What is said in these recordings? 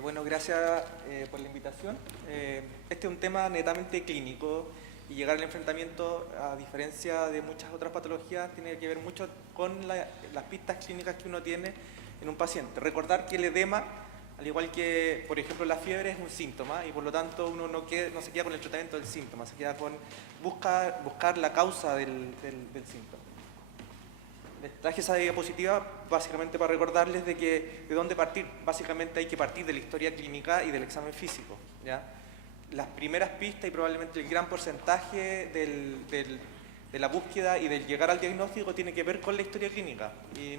Bueno, gracias por la invitación. Este es un tema netamente clínico y llegar al enfrentamiento, a diferencia de muchas otras patologías, tiene que ver mucho con las pistas clínicas que uno tiene en un paciente. Recordar que el edema, al igual que, por ejemplo, la fiebre, es un síntoma y por lo tanto uno no se queda con el tratamiento del síntoma, se queda con buscar la causa del síntoma. Les traje esa diapositiva básicamente para recordarles de dónde partir. Básicamente hay que partir de la historia clínica y del examen físico, ¿ya? Las primeras pistas y probablemente el gran porcentaje de la búsqueda y del llegar al diagnóstico tiene que ver con la historia clínica. Y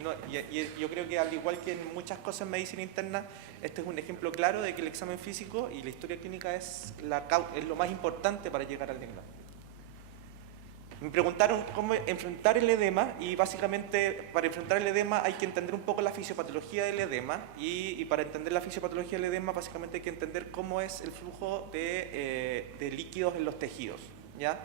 yo creo que al igual que en muchas cosas en medicina interna, este es un ejemplo claro de que el examen físico y la historia clínica es lo más importante para llegar al diagnóstico. Me preguntaron cómo enfrentar el edema y básicamente para enfrentar el edema hay que entender un poco la fisiopatología del edema y para entender la fisiopatología del edema básicamente hay que entender cómo es el flujo de líquidos en los tejidos, ¿ya?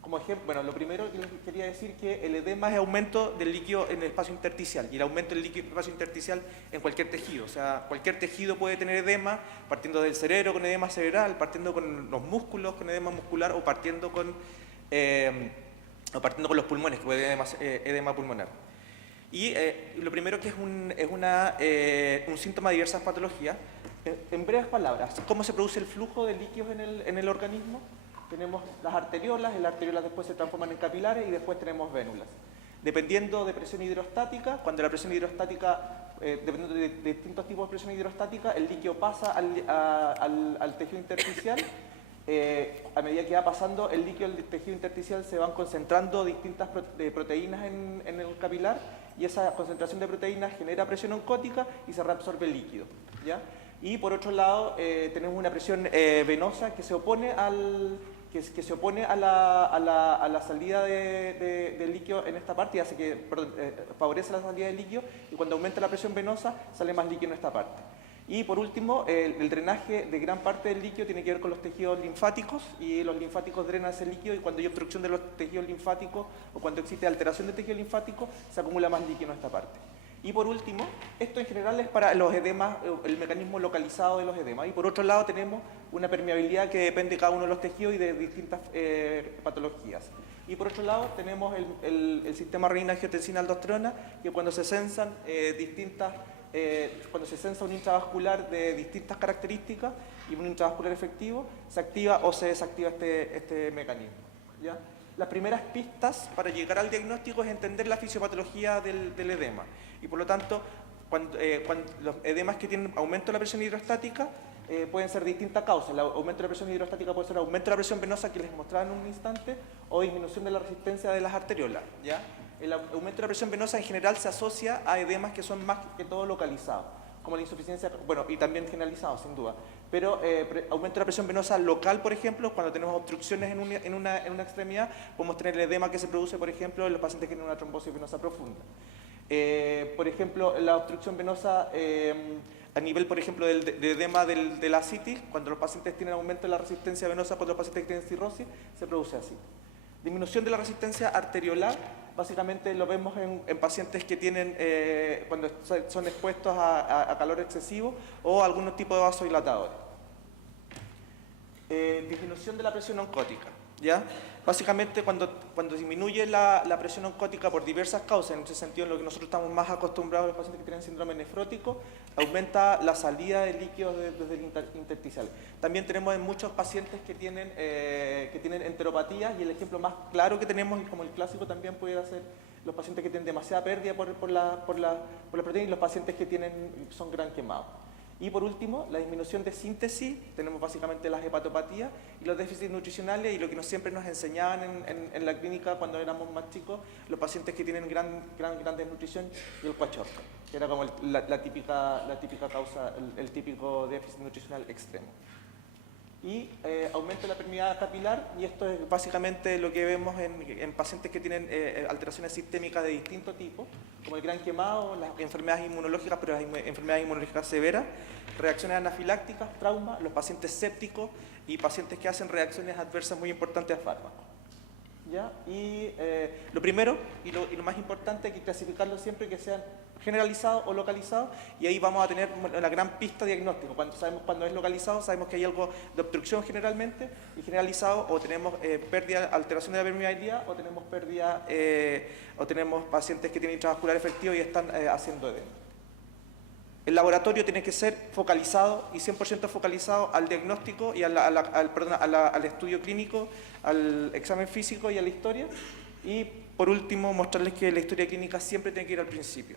Como ejemplo, bueno, lo primero que les quería decir que el edema es aumento del líquido en el espacio intersticial y el aumento del líquido en el espacio intersticial en cualquier tejido, o sea, cualquier tejido puede tener edema, partiendo del cerebro con edema cerebral, partiendo con los músculos con edema muscular o partiendo con los pulmones, que puede haber edema pulmonar. Y lo primero que es un síntoma de diversas patologías. En breves palabras, ¿cómo se produce el flujo de líquidos en el organismo? Tenemos las arteriolas después se transforman en capilares y después tenemos vénulas. Dependiendo de presión hidrostática, cuando la presión hidrostática, dependiendo de distintos tipos de presión hidrostática, el líquido pasa al tejido intersticial. A medida que va pasando el líquido del tejido intersticial se van concentrando distintas proteínas en el capilar y esa concentración de proteínas genera presión oncótica y se reabsorbe el líquido, ¿ya? Y por otro lado tenemos una presión venosa que se opone a la salida del líquido en esta parte y hace que, favorece la salida del líquido y cuando aumenta la presión venosa sale más líquido en esta parte. Y por último, el drenaje de gran parte del líquido tiene que ver con los tejidos linfáticos y los linfáticos drenan ese líquido y cuando hay obstrucción de los tejidos linfáticos o cuando existe alteración de tejido linfático se acumula más líquido en esta parte. Y por último, esto en general es para los edemas, el mecanismo localizado de los edemas. Y por otro lado tenemos una permeabilidad que depende de cada uno de los tejidos y de distintas patologías. Y por otro lado tenemos el sistema renina-angiotensina-aldosterona, que cuando se censan cuando se censa un intravascular de distintas características y un intravascular efectivo, se activa o se desactiva este mecanismo, ¿ya? Las primeras pistas para llegar al diagnóstico es entender la fisiopatología del edema. Y por lo tanto, cuando los edemas que tienen aumento de la presión hidrostática pueden ser distintas causas. El aumento de la presión hidrostática puede ser aumento de la presión venosa que les mostraba en un instante o disminución de la resistencia de las arteriolas, ¿ya? El aumento de la presión venosa en general se asocia a edemas que son más que todo localizados, como la insuficiencia, bueno, y también generalizados, sin duda. Pero aumento de la presión venosa local, por ejemplo, cuando tenemos obstrucciones en una extremidad, podemos tener el edema que se produce, por ejemplo, en los pacientes que tienen una trombosis venosa profunda. Por ejemplo, la obstrucción venosa a nivel, por ejemplo, de edema de la asitis, cuando los pacientes tienen aumento de la resistencia venosa por los pacientes que tienen cirrosis, se produce así. Disminución de la resistencia arteriolar, básicamente lo vemos en pacientes que tienen, cuando son expuestos a calor excesivo o algunos tipos de vasodilatadores. Disminución de la presión oncótica, ¿ya? Básicamente cuando disminuye la presión oncótica por diversas causas, en ese sentido en lo que nosotros estamos más acostumbrados a los pacientes que tienen síndrome nefrótico, aumenta la salida de líquidos desde el intersticial. También tenemos en muchos pacientes que tienen enteropatías y el ejemplo más claro que tenemos, y como el clásico también puede ser los pacientes que tienen demasiada pérdida por la proteína y los pacientes que son gran quemados. Y por último, la disminución de síntesis, tenemos básicamente las hepatopatías y los déficits nutricionales y lo que siempre nos enseñaban en la clínica cuando éramos más chicos, los pacientes que tienen gran desnutrición y el kwashiorkor, que era como la típica causa, el típico déficit nutricional extremo. Y aumento de la permeabilidad capilar, y esto es básicamente lo que vemos en pacientes que tienen alteraciones sistémicas de distinto tipo, como el gran quemado, las enfermedades inmunológicas, pero las enfermedades inmunológicas severas, reacciones anafilácticas, trauma, los pacientes sépticos y pacientes que hacen reacciones adversas muy importantes a fármacos. ¿Ya? Y lo primero y lo más importante hay que clasificarlo siempre que sean generalizado o localizado, y ahí vamos a tener una gran pista de diagnóstico. Cuando es localizado, sabemos que hay algo de obstrucción generalmente, y generalizado o tenemos pérdida, alteración de la permeabilidad, o tenemos pérdida, o tenemos pacientes que tienen intravascular efectivo y están haciendo edema. El laboratorio tiene que ser focalizado y 100% focalizado al diagnóstico y al estudio clínico, al examen físico y a la historia. Y por último, mostrarles que la historia clínica siempre tiene que ir al principio.